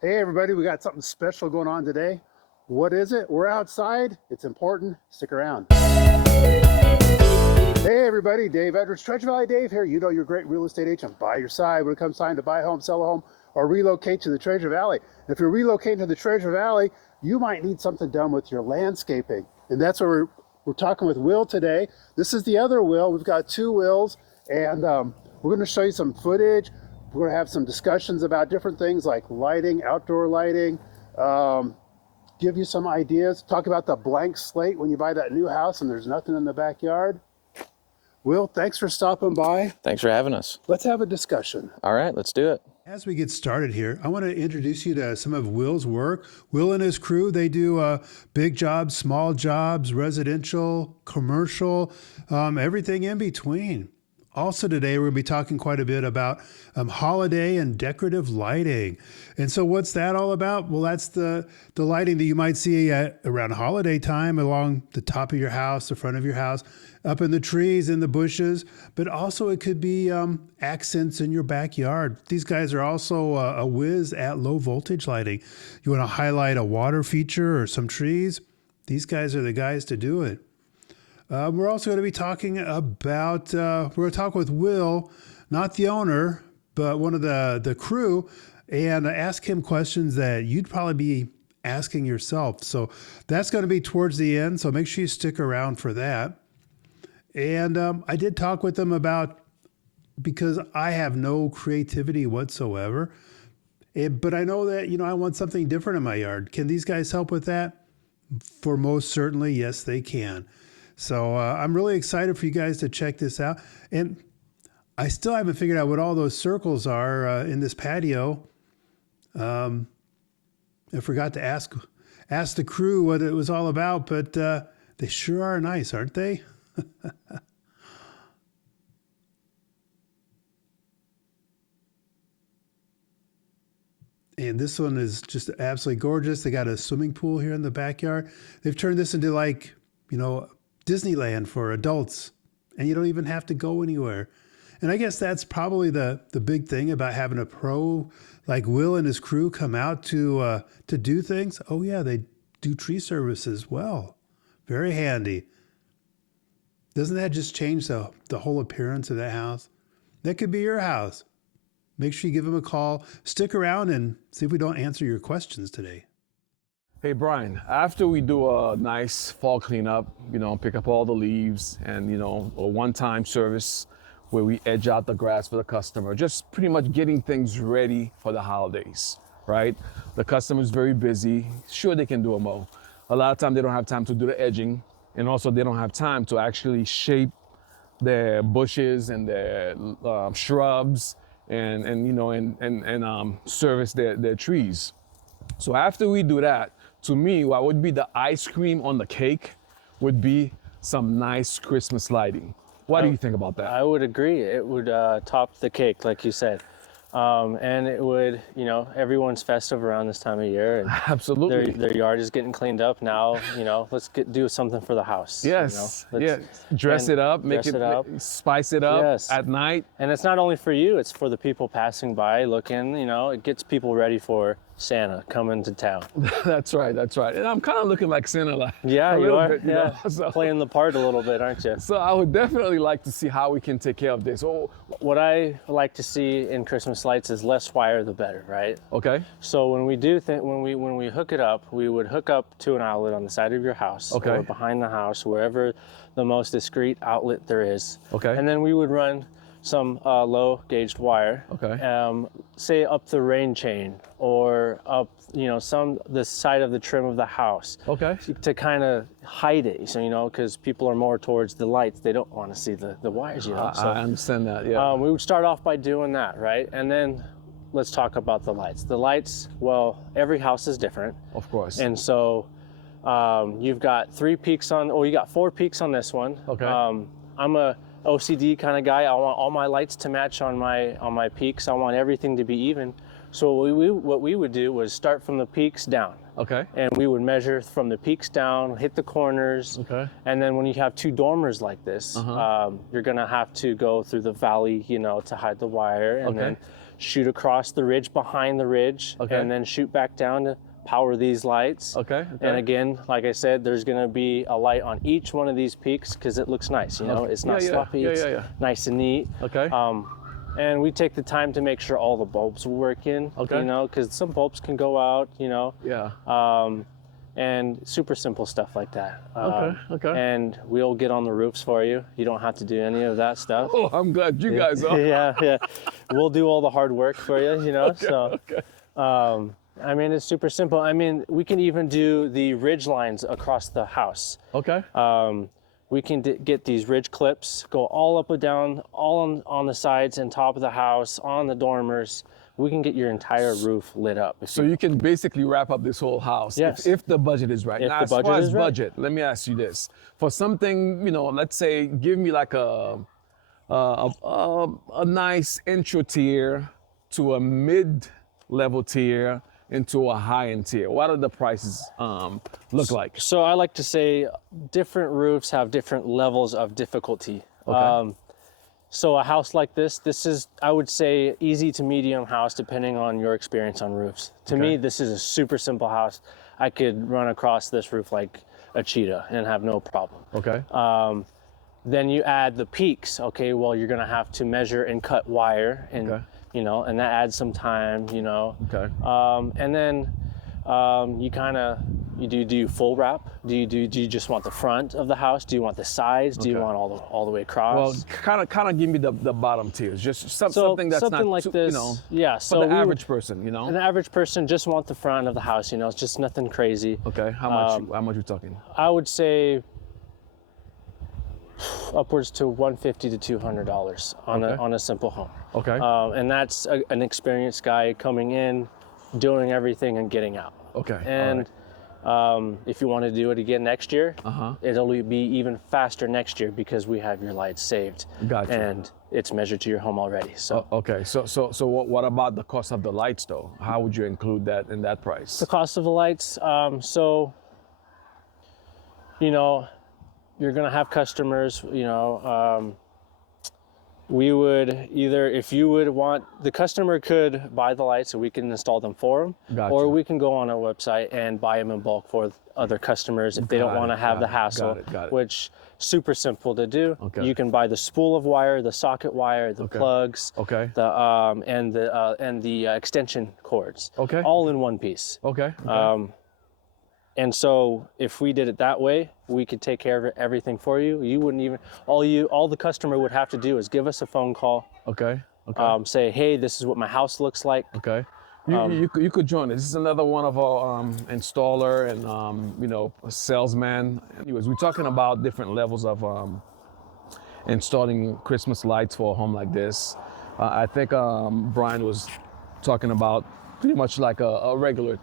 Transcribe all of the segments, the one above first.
Hey everybody, we got something special going on today. What is it? We're outside. It's important. Stick around. Hey everybody, Dave Edwards, Treasure Valley Dave here. You know your great real estate agent by your side when it comes time to buy a home, sell a home, or relocate to the Treasure Valley. If you're relocating to the Treasure Valley, you might need something done with your landscaping. And that's where we're talking with Wil today. This is the other Wil. We've got two Wils, and we're going to show you some footage. We're going to have some discussions about different things like lighting, outdoor lighting, give you some ideas, talk about the blank slate when you buy that new house and there's nothing in the backyard. Wil, thanks for stopping by. Thanks for having us. Let's have a discussion. All right, let's do it. As we get started here, I want to introduce you to some of Wil's work. Wil and his crew, they do big jobs, small jobs, residential, commercial, everything in between. Also today, we're going to be talking quite a bit about holiday and decorative lighting. And so what's that all about? Well, that's the lighting that you might see around holiday time along the top of your house, the front of your house, up in the trees, in the bushes, but also it could be accents in your backyard. These guys are also a whiz at low voltage lighting. You want to highlight a water feature or some trees? These guys are the guys to do it. We're also going to be talking about, we're going to talk with Wil, not the owner, but one of the crew, and ask him questions that you'd probably be asking yourself. So that's going to be towards the end, so make sure you stick around for that. And I did talk with them about, because I have no creativity whatsoever, but I know that, I want something different in my yard. Can these guys help with that? For most certainly, yes, they can. So I'm really excited for you guys to check this out. And I still haven't figured out what all those circles are in this patio. I forgot to ask the crew what it was all about, but they sure are nice, aren't they? And this one is just absolutely gorgeous. They got a swimming pool here in the backyard. They've turned this into Disneyland for adults, and you don't even have to go anywhere. And I guess that's probably the big thing about having a pro like Wil and his crew come out to do things. Oh yeah, they do tree service as well. Very handy. Doesn't that just change the whole appearance of that house? That could be your house. Make sure you give them a call. Stick around and see if we don't answer your questions today. Hey Brian, after we do a nice fall cleanup, pick up all the leaves and, a one-time service where we edge out the grass for the customer, just pretty much getting things ready for the holidays, right? The customer's very busy. Sure, they can do a mow. A lot of times they don't have time to do the edging, and also they don't have time to actually shape their bushes and their shrubs and service their trees. So after we do that, to me, what would be the ice cream on the cake would be some nice Christmas lighting. What do you think about that? I would agree. It would top the cake, like you said. And it would, everyone's festive around this time of year. And absolutely. Their yard is getting cleaned up now. Let's do something for the house. Yes. Dress it up, spice it up at night. And it's not only for you, it's for the people passing by looking, it gets people ready for Santa coming to town. That's right. And I'm kind of looking like Santa. Yeah, you are. Bit, so, playing the part a little bit, aren't you? So I would definitely like to see how we can take care of this. What I like to see in Christmas lights is less wire, the better, right? Okay. So when we when we hook it up, we would hook up to an outlet on the side of your house, or behind the house, wherever the most discreet outlet there is. Okay. And then we would run some low gauged wire, say up the rain chain or up, the side of the trim of the house, to kind of hide it. So, because people are more towards the lights, they don't want to see the wires. So, I understand that. Yeah. We would start off by doing that, right? And then let's talk about the lights. The lights, well, every house is different. Of course. And so you've got 4 peaks on this one. Okay. I'm a OCD kind of guy. I want all my lights to match on my peaks. I want everything to be even. So what we would do was start from the peaks down. Okay. And we would measure from the peaks down, hit the corners. Okay. And then when you have 2 dormers like this, you're gonna have to go through the valley, to hide the wire, and then shoot across the ridge behind the ridge, and then shoot back down to power these lights. And again, like I said, there's going to be a light on each one of these peaks because it looks nice. You know, it's not sloppy. It's nice and neat. And we take the time to make sure all the bulbs will work in. You know, because some bulbs can go out. You know. And super simple stuff like that. And we'll get on the roofs for you. You don't have to do any of that stuff. Oh, I'm glad you guys are. We'll do all the hard work for you, you know. I mean, it's super simple. I mean, we can even do the ridge lines across the house. We can get these ridge clips, go all up and down, all on the sides and top of the house, on the dormers. We can get your entire roof lit up. So you can basically wrap up this whole house if the budget is right. Now, as far as budget, let me ask you this. For something, you know, let's say, give me like a nice intro tier to a mid-level tier into a high-end tier. What do the prices look like? So I like to say different roofs have different levels of difficulty. So a house like this is, I would say, easy to medium house, depending on your experience on roofs. To me, this is a super simple house. I could run across this roof like a cheetah and have no problem. Then you add the peaks. Well, you're gonna have to measure and cut wire, and you know, and that adds some time, you know. And then you do full wrap? Do you just want the front of the house? Do you want the sides? Do you want all the way across? Well, kind of give me the bottom tiers, just something that's not like too, this. you know, So for the average person, you know. An average person just want the front of the house, you know. It's just nothing crazy. How much you talking? I would say upwards to $150 to $200 on a simple home. And that's an experienced guy coming in, doing everything and getting out. And if you want to do it again next year, it'll be even faster next year because we have your lights saved. And it's measured to your home already. So So what about the cost of the lights though? How would you include that in that price? The cost of the lights, so you know, you're gonna have customers, you know, we would either, if you would want, the customer could buy the lights and we can install them for them, or we can go on our website and buy them in bulk for other customers if they don't want to have the hassle, which super simple to do. You can buy the spool of wire, the socket wire, the plugs, and the extension cords, all in one piece. And so if we did it that way, we could take care of everything for you. You wouldn't even, all the customer would have to do is give us a phone call. Say, hey, this is what my house looks like. You could join us. This is another one of our installer and you know, salesman. Anyways, we're talking about different levels of installing Christmas lights for a home like this. I think Brian was talking about pretty much like a regular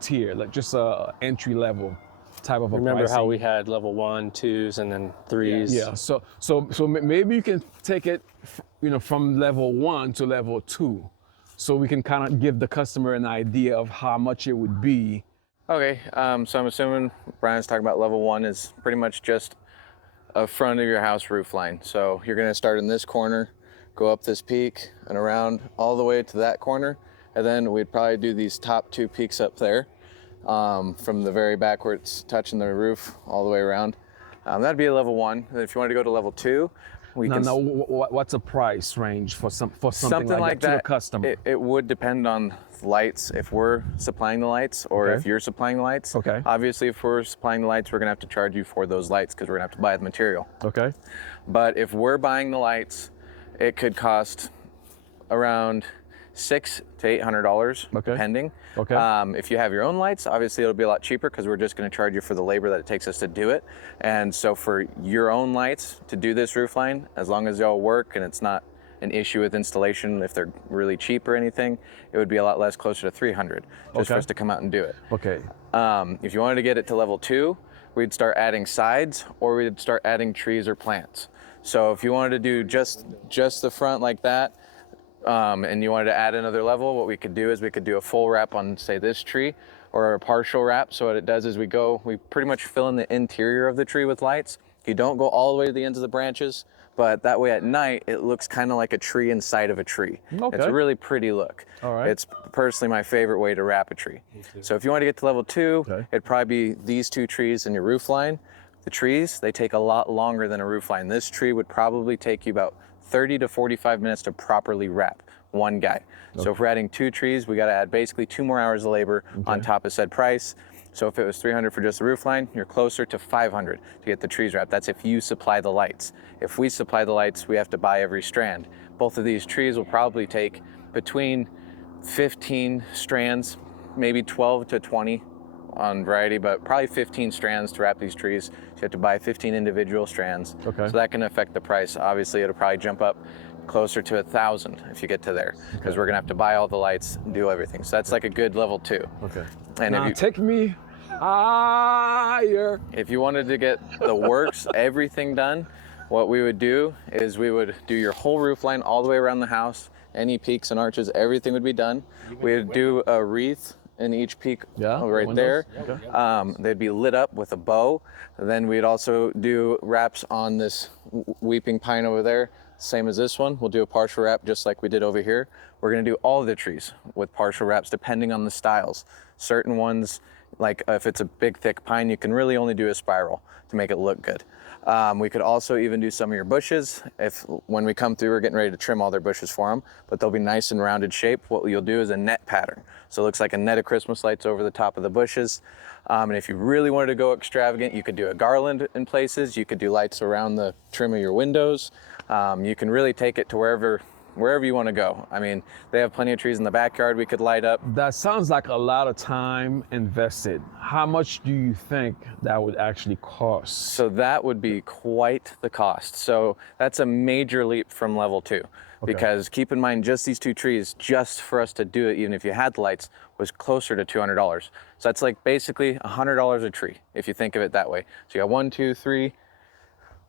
tier, like just a entry level type of a Remember pricing. how we had level 1, 2s, and then 3s? So maybe you can take it, you know, from level 1 to level 2, so we can kind of give the customer an idea of how much it would be. So I'm assuming Brian's talking about level 1 is pretty much just a front of your house roof line. So you're gonna start in this corner, go up this peak and around all the way to that corner. And then we'd probably do these top 2 peaks up there, from the very back where it's touching the roof all the way around. That'd be a level 1. And if you want to go to level 2, we can. Now, what's a price range for something like that to a customer? It would depend on lights, if we're supplying the lights or if you're supplying the lights. Obviously, if we're supplying the lights, we're gonna have to charge you for those lights because we're gonna have to buy the material. But if we're buying the lights, it could cost around $600 to $800, depending. If you have your own lights, obviously it'll be a lot cheaper because we're just going to charge you for the labor that it takes us to do it. And so for your own lights to do this roof line, as long as they all work and it's not an issue with installation, if they're really cheap or anything, it would be a lot less, closer to $300 just for us to come out and do it. If you wanted to get it to level 2, we'd start adding sides or we'd start adding trees or plants. So if you wanted to do just the front like that, and you wanted to add another level, what we could do is we could do a full wrap on, say, this tree, or a partial wrap. So what it does is we pretty much fill in the interior of the tree with lights. You don't go all the way to the ends of the branches, but that way at night, it looks kind of like a tree inside of a tree. Okay. It's a really pretty look. All right. It's personally my favorite way to wrap a tree. So if you want to get to level 2, it'd probably be these 2 trees in your roof line. The trees, they take a lot longer than a roof line. This tree would probably take you about 30 to 45 minutes to properly wrap one guy. So if we're adding 2 trees, we got to add basically 2 more hours of labor on top of said price. So if it was $300 for just the roof line, you're closer to $500 to get the trees wrapped. That's if you supply the lights. If we supply the lights, we have to buy every strand. Both of these trees will probably take between 15 strands, maybe 12 to 20 on variety, but probably 15 strands to wrap these trees. So you have to buy 15 individual strands. So that can affect the price. Obviously, it'll probably jump up closer to $1,000 if you get to there, because we're gonna have to buy all the lights and do everything. So that's like a good level 2. And now if you take me higher. If you wanted to get the works, everything done, what we would do is we would do your whole roof line all the way around the house, any peaks and arches, everything would be done. We would do a wreath in each peak right there. They'd be lit up with a bow. Then we'd also do wraps on this weeping pine over there, same as this one. We'll do a partial wrap just like we did over here. We're gonna do all of the trees with partial wraps depending on the styles. Certain ones, like if it's a big thick pine, you can really only do a spiral to make it look good. We could also even do some of your bushes. If when we come through, we're getting ready to trim all their bushes for them, but they'll be nice and rounded shape. What you'll do is a net pattern. So it looks like a net of Christmas lights over the top of the bushes. And if you really wanted to go extravagant, you could do a garland in places. You could do lights around the trim of your windows. You can really take it to wherever you want to go. I mean, they have plenty of trees in the backyard we could light up. That sounds like a lot of time invested. How much do you think that would actually cost? So that would be quite the cost. So that's a major leap from level 2. Because keep in mind, just these 2 trees, just for us to do it, even if you had the lights, was closer to $200. So that's like basically $100 a tree, if you think of it that way. So you got 1, 2, 3,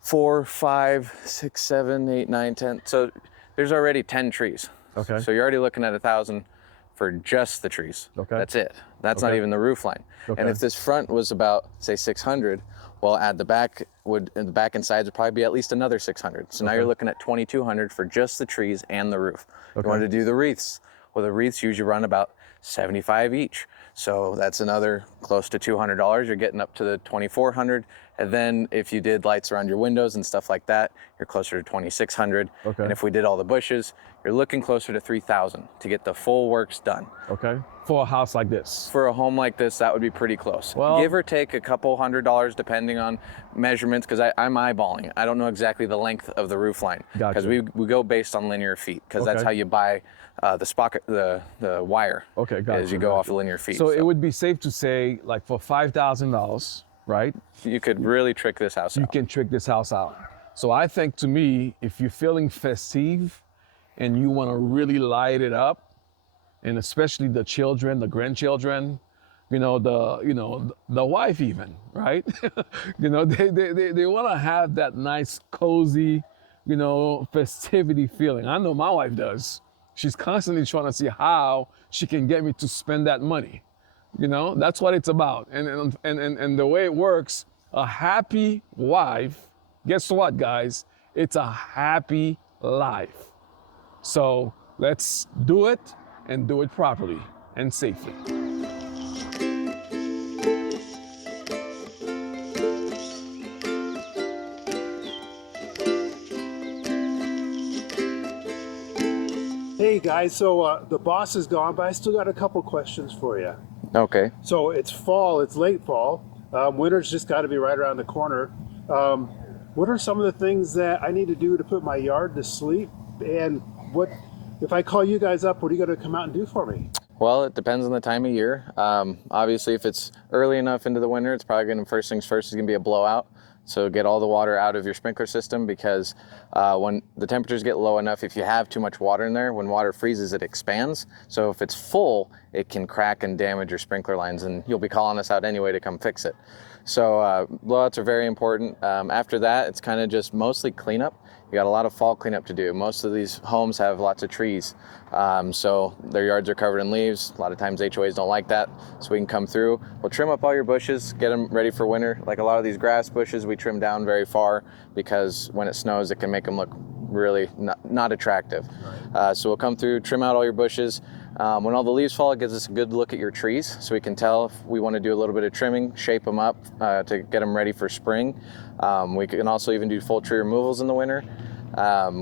4, 5, 6, 7, 8, 9, 10. So there's already 10 trees. So you're already looking at $1,000 for just the trees. That's it. That's not even the roof line. And if this front was about, say, 600, well, add the back the back and sides would probably be at least another 600. So now you're looking at 2,200 for just the trees and the roof. You want to do the wreaths. Well, the wreaths usually run about 75 each. So that's another close to $200. You're getting up to the 2,400. And then if you did lights around your windows and stuff like that, you're closer to 2,600. And if we did all the bushes, you're looking closer to 3,000 to get the full works done. For a house like this? For a home like this, that would be pretty close. Well, give or take a couple $100 depending on measurements, because I'm eyeballing. I don't know exactly the length of the roof line, because we go based on linear feet, because that's how you buy the wire. As you go off the linear feet. So it would be safe to say, like for $5,000, right? You could really trick this house out. You can trick this house out. So I think, to me, if you're feeling festive and you want to really light it up, and especially the children, the grandchildren, the wife even, right? they want to have that nice, cozy, festivity feeling. I know my wife does. She's constantly trying to see how she can get me to spend that money. That's what it's about. And the way it works, a happy wife, guess what, guys? It's a happy life. So let's do it, and do it properly and safely. Hey guys, so the boss is gone, but I still got a couple questions for you. Okay. So it's fall, it's late fall. Winter's just got to be right around the corner. What are some of the things that I need to do to put my yard to sleep? And what, if I call you guys up, what are you going to come out and do for me? Well, it depends on the time of year. Obviously, if it's early enough into the winter, it's probably going to, first things first, is going to be a blowout. So get all the water out of your sprinkler system, because when the temperatures get low enough, if you have too much water in there, when water freezes, it expands. So if it's full, it can crack and damage your sprinkler lines, and you'll be calling us out anyway to come fix it. So blowouts are very important. After that, it's kind of just mostly cleanup. You got a lot of fall cleanup to do. Most of these homes have lots of trees, so their yards are covered in leaves. A lot of times HOAs don't like that, so we can come through. We'll trim up all your bushes, get them ready for winter. Like a lot of these grass bushes, we trim down very far because when it snows, it can make them look really not attractive. So we'll come through, trim out all your bushes. When all the leaves fall, it gives us a good look at your trees, so we can tell if we want to do a little bit of trimming, shape them up to get them ready for spring. We can also even do full tree removals in the winter.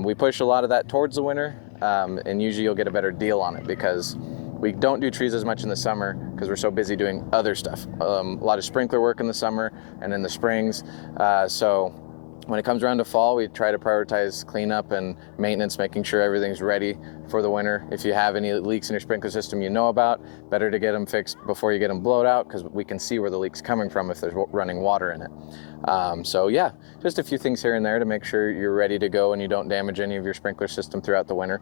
We push a lot of that towards the winter, and usually you'll get a better deal on it because we don't do trees as much in the summer because we're so busy doing other stuff. A lot of sprinkler work in the summer and in the springs. So when it comes around to fall, we try to prioritize cleanup and maintenance, making sure everything's ready for the winter. If you have any leaks in your sprinkler system you know about, better to get them fixed before you get them blowed out because we can see where the leak's coming from if there's running water in it. So yeah, just a few things here and there to make sure you're ready to go and you don't damage any of your sprinkler system throughout the winter.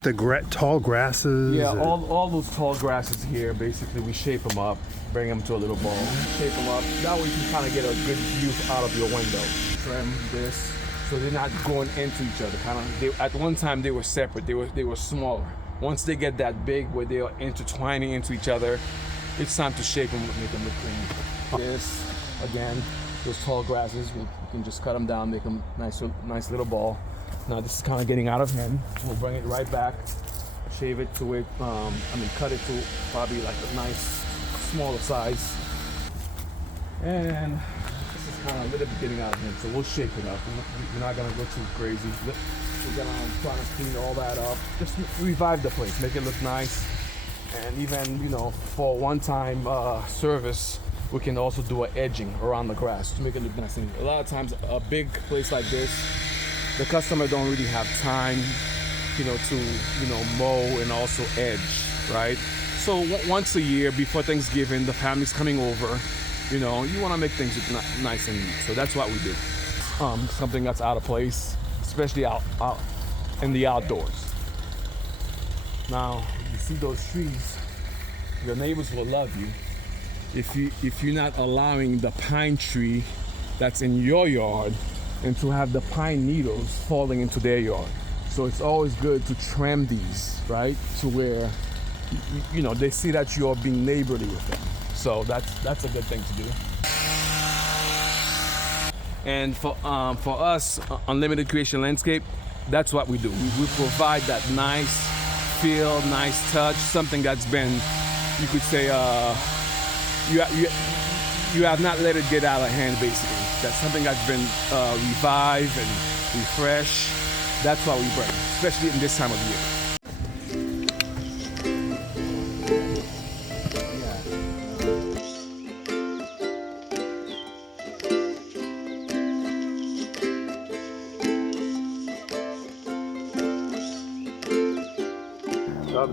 The tall grasses. Yeah, all those tall grasses here, basically we shape them up, bring them to a little ball, shape them up. That way you can kind of get a good view out of your window. Trim this, so they're not going into each other. At one time they were separate, they were smaller. Once they get that big where they are intertwining into each other, it's time to shape them, make them look clean. This, again, those tall grasses, we can just cut them down, make them nice little ball. Now this is kind of getting out of hand. We'll bring it right back, shave it to it, cut it to probably like a nice smaller size. And this is kind of a little bit getting out of hand, so we'll shape it up. We're not gonna go too crazy. We're gonna try to clean all that up. Just revive the place, make it look nice. And even, for one-time service, we can also do an edging around the grass to make it look nice. And a lot of times, a big place like this, the customer don't really have time, to mow and also edge, right? So once a year before Thanksgiving, the family's coming over, you want to make things look nice and neat. So that's what we do. Something that's out of place, especially out in the outdoors. Now, you see those trees, your neighbors will love you if you're not allowing the pine tree that's in your yard and to have the pine needles falling into their yard. So it's always good to trim these, right? To where, they see that you're being neighborly with them. So that's a good thing to do. And for us, Unlimited Creation Landscape, that's what we do. We provide that nice feel, nice touch, something that's been, you could say, you have not let it get out of hand, basically. That's something that's been revived and refreshed. That's what we bring, especially in this time of year.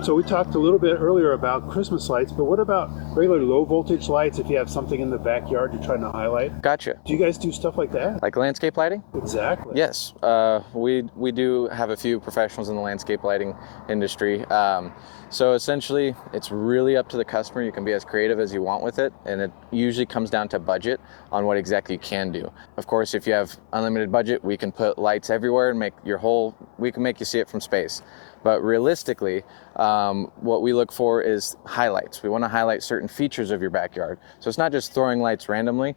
So we talked a little bit earlier about Christmas lights, but what about regular low voltage lights if you have something in the backyard you're trying to highlight? Gotcha. Do you guys do stuff like that? Like landscape lighting? Exactly. Yes. We do have a few professionals in the landscape lighting industry. So essentially, it's really up to the customer. You can be as creative as you want with it, and it usually comes down to budget on what exactly you can do. Of course, if you have unlimited budget, we can put lights everywhere and we can make you see it from space. But realistically, what we look for is highlights. We want to highlight certain features of your backyard. So it's not just throwing lights randomly.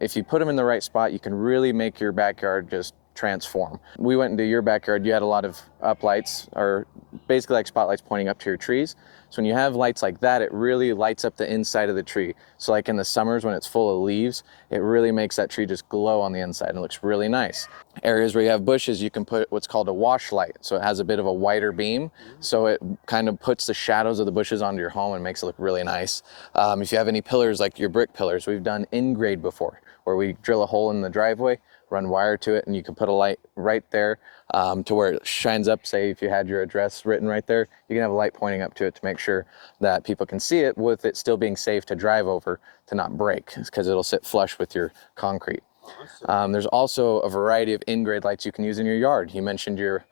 If you put them in the right spot, you can really make your backyard just transform. We went into your backyard, you had a lot of uplights, or basically like spotlights pointing up to your trees. So when you have lights like that, it really lights up the inside of the tree. So like in the summers when it's full of leaves, it really makes that tree just glow on the inside and it looks really nice. Areas where you have bushes, you can put what's called a wash light. So it has a bit of a wider beam. So it kind of puts the shadows of the bushes onto your home and makes it look really nice. If you have any pillars, like your brick pillars, we've done in-grade before, where we drill a hole in the driveway, run wire to it, and you can put a light right there to where it shines up. Say if you had your address written right there, you can have a light pointing up to it to make sure that people can see it with it still being safe to drive over to not break, because it'll sit flush with your concrete. There's also a variety of in-grade lights you can use in your yard. You mentioned your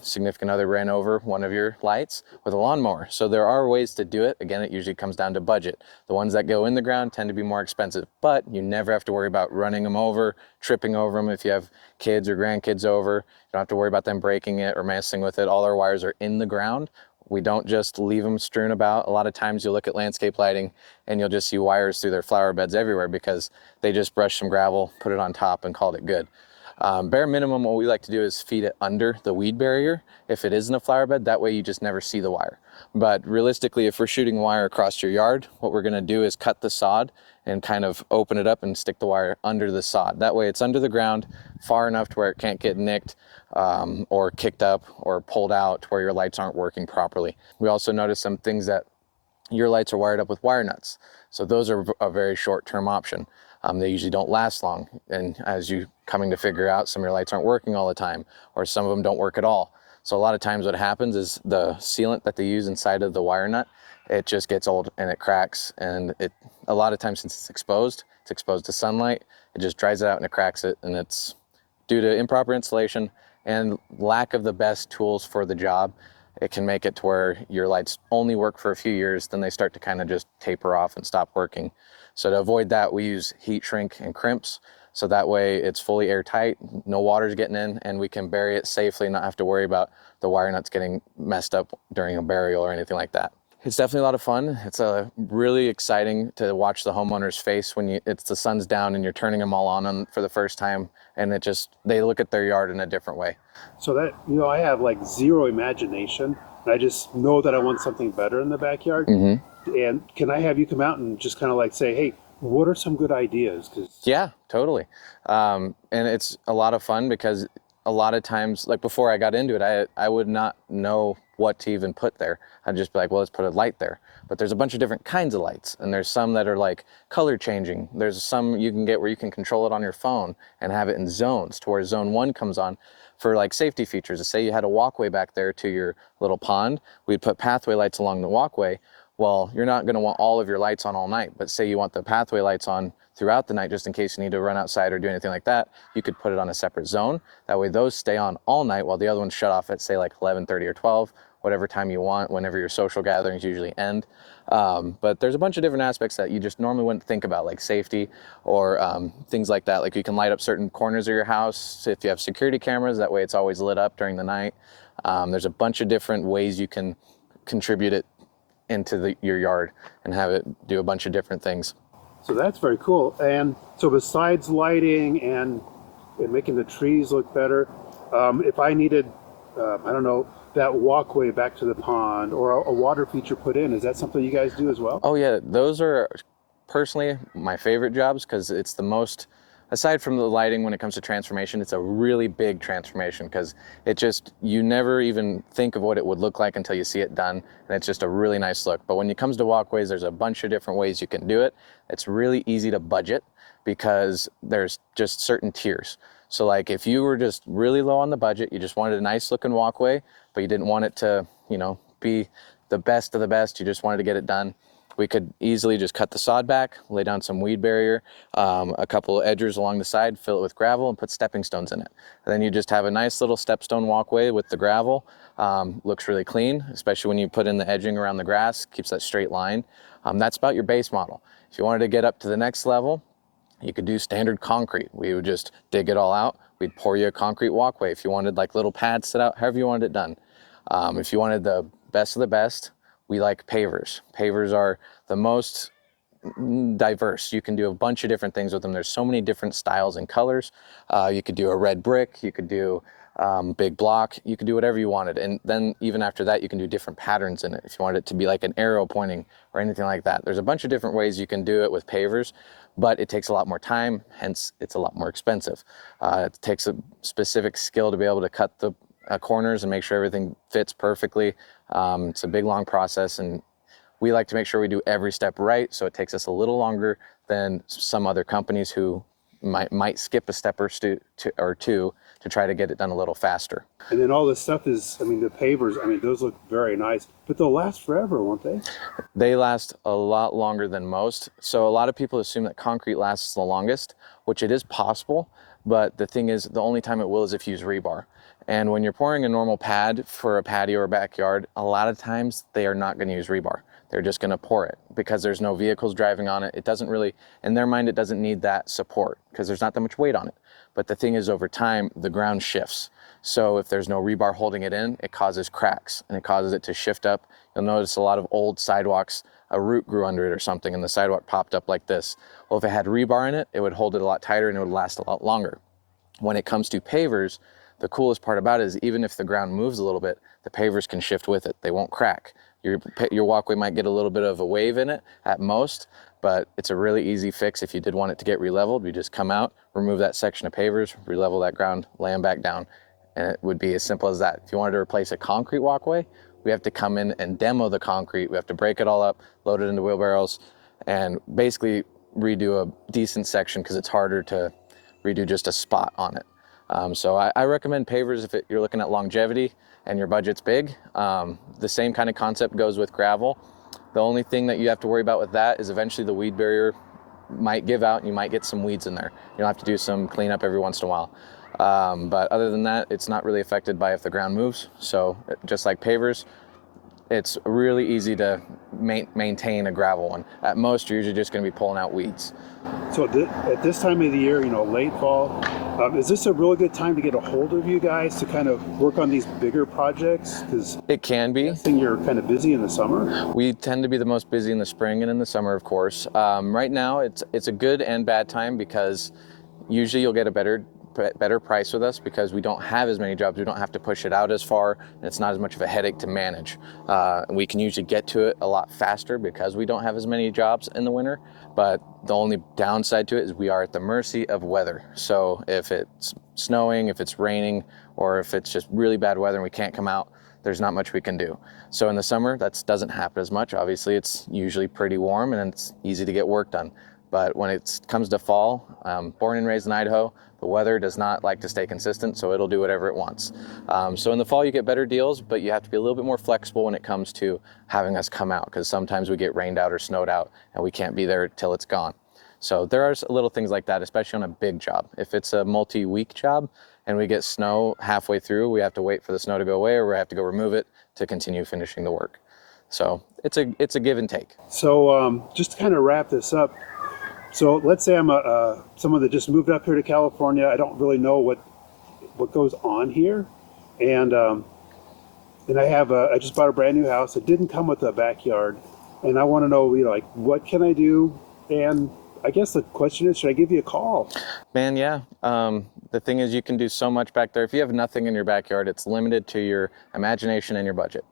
significant other ran over one of your lights with a lawnmower. So there are ways to do it. Again, it usually comes down to budget. The ones that go in the ground tend to be more expensive, but you never have to worry about running them over, tripping over them. If you have kids or grandkids over, you don't have to worry about them breaking it or messing with it. All our wires are in the ground. We don't just leave them strewn about. A lot of times you'll look at landscape lighting and you'll just see wires through their flower beds everywhere because they just brushed some gravel, put it on top, and called it good. Bare minimum, what we like to do is feed it under the weed barrier if it isn't a flower bed. That way you just never see the wire. But realistically, if we're shooting wire across your yard, what we're going to do is cut the sod and kind of open it up and stick the wire under the sod. That way it's under the ground far enough to where it can't get nicked or kicked up or pulled out to where your lights aren't working properly. We also noticed some things that your lights are wired up with wire nuts. So those are a very short-term option. They usually don't last long. And as you coming to figure out, some of your lights aren't working all the time, or some of them don't work at all. So a lot of times what happens is the sealant that they use inside of the wire nut, it just gets old and it cracks. And a lot of times, since it's exposed to sunlight, it just dries it out and it cracks it. And it's due to improper installation and lack of the best tools for the job. It can make it to where your lights only work for a few years, then they start to kind of just taper off and stop working. So to avoid that, we use heat shrink and crimps. So that way it's fully airtight, no water's getting in, and we can bury it safely and not have to worry about the wire nuts getting messed up during a burial or anything like that. It's definitely a lot of fun. It's really exciting to watch the homeowner's face when the sun's down and you're turning them all on them for the first time, and they look at their yard in a different way. So that, I have like zero imagination, and I just know that I want something better in the backyard. Mm-hmm. And can I have you come out and just kind of like say, hey, what are some good ideas? Yeah, totally. And it's a lot of fun because a lot of times, like before I got into it, I would not know what to even put there. I'd just be like, well, let's put a light there. But there's a bunch of different kinds of lights, and there's some that are like color changing. There's some you can get where you can control it on your phone and have it in zones, to where zone 1 comes on for like safety features. Say you had a walkway back there to your little pond, we'd put pathway lights along the walkway. Well, you're not going to want all of your lights on all night, but say you want the pathway lights on throughout the night just in case you need to run outside or do anything like that, you could put it on a separate zone. That way those stay on all night while the other ones shut off at say like 11:30 or 12, whatever time you want, whenever your social gatherings usually end. But there's a bunch of different aspects that you just normally wouldn't think about, like safety or things like that. Like you can light up certain corners of your house if you have security cameras, that way it's always lit up during the night. There's a bunch of different ways you can contribute it into your yard and have it do a bunch of different things. So that's very cool. And so besides lighting and making the trees look better, if I needed, I don't know, that walkway back to the pond or a water feature put in, is that something you guys do as well? Oh yeah, those are personally my favorite jobs because it's the most, aside from the lighting, when it comes to transformation, it's a really big transformation because you never even think of what it would look like until you see it done, and it's just a really nice look. But when it comes to walkways, there's a bunch of different ways you can do it. It's really easy to budget because there's just certain tiers. So like if you were just really low on the budget, you just wanted a nice looking walkway, but you didn't want it to, be the best of the best, you just wanted to get it done, we could easily just cut the sod back, lay down some weed barrier, a couple of edgers along the side, fill it with gravel, and put stepping stones in it. And then you just have a nice little stepstone walkway with the gravel. Looks really clean, especially when you put in the edging around the grass, keeps that straight line. That's about your base model. If you wanted to get up to the next level, you could do standard concrete. We would just dig it all out. We'd pour you a concrete walkway. If you wanted like little pads set out, however you wanted it done. If you wanted the best of the best, we like pavers. Pavers are the most diverse. You can do a bunch of different things with them. There's so many different styles and colors. You could do a red brick, you could do big block, you could do whatever you wanted. And then even after that, you can do different patterns in it. If you wanted it to be like an arrow pointing or anything like that. There's a bunch of different ways you can do it with pavers, but it takes a lot more time, hence it's a lot more expensive. It takes a specific skill to be able to cut the corners and make sure everything fits perfectly. It's a big, long process, and we like to make sure we do every step right, so it takes us a little longer than some other companies who might skip a step or two to try to get it done a little faster. And then all this stuff is, the pavers, those look very nice, but they'll last forever, won't they? They last a lot longer than most. So a lot of people assume that concrete lasts the longest, which it is possible, but the thing is, the only time it will is if you use rebar. And when you're pouring a normal pad for a patio or backyard, a lot of times they are not going to use rebar. They're just going to pour it because there's no vehicles driving on it. It doesn't really, in their mind, it doesn't need that support because there's not that much weight on it. But the thing is, over time, the ground shifts. So if there's no rebar holding it in, it causes cracks and it causes it to shift up. You'll notice a lot of old sidewalks, a root grew under it or something and the sidewalk popped up like this. Well, if it had rebar in it, it would hold it a lot tighter and it would last a lot longer. When it comes to pavers, the coolest part about it is even if the ground moves a little bit, the pavers can shift with it. They won't crack. Your walkway might get a little bit of a wave in it at most, but it's a really easy fix if you did want it to get re-leveled. You just come out, remove that section of pavers, re-level that ground, lay them back down, and it would be as simple as that. If you wanted to replace a concrete walkway, we have to come in and demo the concrete. We have to break it all up, load it into wheelbarrows, and basically redo a decent section because it's harder to redo just a spot on it. So I recommend pavers if you're looking at longevity and your budget's big. The same kind of concept goes with gravel. The only thing that you have to worry about with that is eventually the weed barrier might give out and you might get some weeds in there. You'll have to do some cleanup every once in a while. But other than that, it's not really affected by if the ground moves. So just like pavers, it's really easy to maintain a gravel one. At most, you're usually just going to be pulling out weeds. So at this time of the year, late fall, is this a really good time to get a hold of you guys to kind of work on these bigger projects? Because it can be. I think you're kind of busy in the summer. We tend to be the most busy in the spring and in the summer, of course. Right now, it's a good and bad time because usually you'll get a better price with us because we don't have as many jobs. We don't have to push it out as far, and it's not as much of a headache to manage. We can usually get to it a lot faster because we don't have as many jobs in the winter, but the only downside to it is we are at the mercy of weather. So if it's snowing, if it's raining, or if it's just really bad weather and we can't come out, there's not much we can do. So in the summer, that doesn't happen as much. Obviously, it's usually pretty warm and it's easy to get work done. But when it comes to fall, born and raised in Idaho, the weather does not like to stay consistent, so it'll do whatever it wants. So in the fall, you get better deals, but you have to be a little bit more flexible when it comes to having us come out, because sometimes we get rained out or snowed out, and we can't be there till it's gone. So there are little things like that, especially on a big job. If it's a multi-week job and we get snow halfway through, we have to wait for the snow to go away, or we have to go remove it to continue finishing the work. So it's a give and take. So just to kind of wrap this up, so let's say I'm someone that just moved up here to California. I don't really know what goes on here, and I just bought a brand new house. It didn't come with a backyard, and I want to know, what can I do? And I guess the question is, should I give you a call? Man, yeah. The thing is, you can do so much back there. If you have nothing in your backyard, it's limited to your imagination and your budget.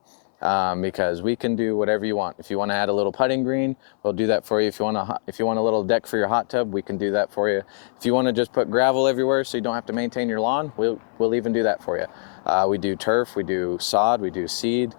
Because we can do whatever you want. If you want to add a little putting green, we'll do that for you. If you want a little deck for your hot tub, we can do that for you. If you want to just put gravel everywhere so you don't have to maintain your lawn, we'll even do that for you. We do turf, we do sod, we do seed,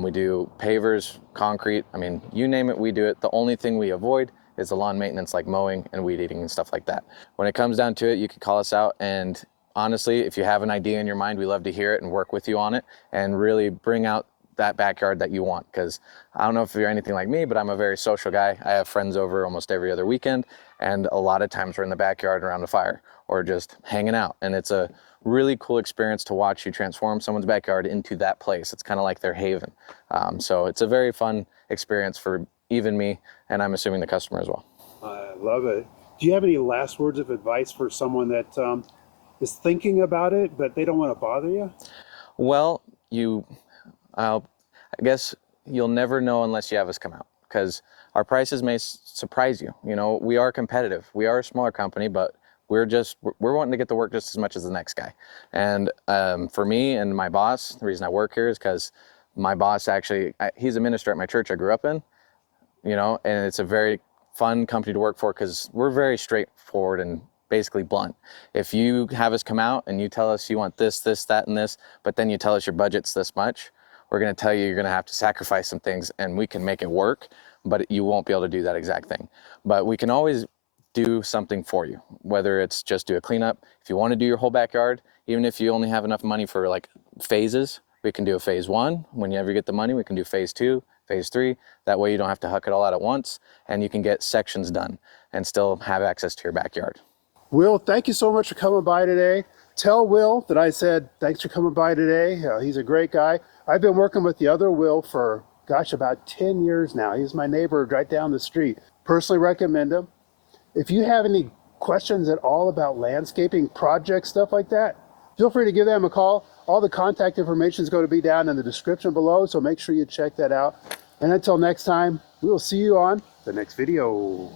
we do pavers, concrete. I mean, you name it, we do it. The only thing we avoid is the lawn maintenance, like mowing and weed eating and stuff like that. When it comes down to it, you can call us out, and honestly, if you have an idea in your mind, we love to hear it and work with you on it and really bring out that backyard that you want. Because I don't know if you're anything like me, but I'm a very social guy. I have friends over almost every other weekend, and a lot of times we're in the backyard around a fire or just hanging out, and it's a really cool experience to watch you transform someone's backyard into that place. It's kind of like their haven. So it's a very fun experience for even me, and I'm assuming the customer as well. I love it. Do you have any last words of advice for someone that is thinking about it, but they don't want to bother you? Well, I guess you'll never know unless you have us come out, because our prices may surprise you. We are competitive. We are a smaller company, but we're wanting to get the work just as much as the next guy. And for me and my boss, the reason I work here is because my boss he's a minister at my church I grew up in, and it's a very fun company to work for because we're very straightforward and basically blunt. If you have us come out and you tell us you want this, that, and this, but then you tell us your budget's this much, we're going to tell you you're going to have to sacrifice some things, and we can make it work, but you won't be able to do that exact thing. But we can always do something for you, whether it's just do a cleanup. If you want to do your whole backyard, even if you only have enough money for like phases, we can do a phase 1. Whenever you get the money, we can do phase 2, phase 3. That way you don't have to huck it all out at once, and you can get sections done and still have access to your backyard. Will, thank you so much for coming by today. Tell Wil that I said, thanks for coming by today. He's a great guy. I've been working with the other Wil for, gosh, about 10 years now. He's my neighbor right down the street. Personally recommend him. If you have any questions at all about landscaping projects, stuff like that, feel free to give them a call. All the contact information is going to be down in the description below, so make sure you check that out. And until next time, we will see you on the next video.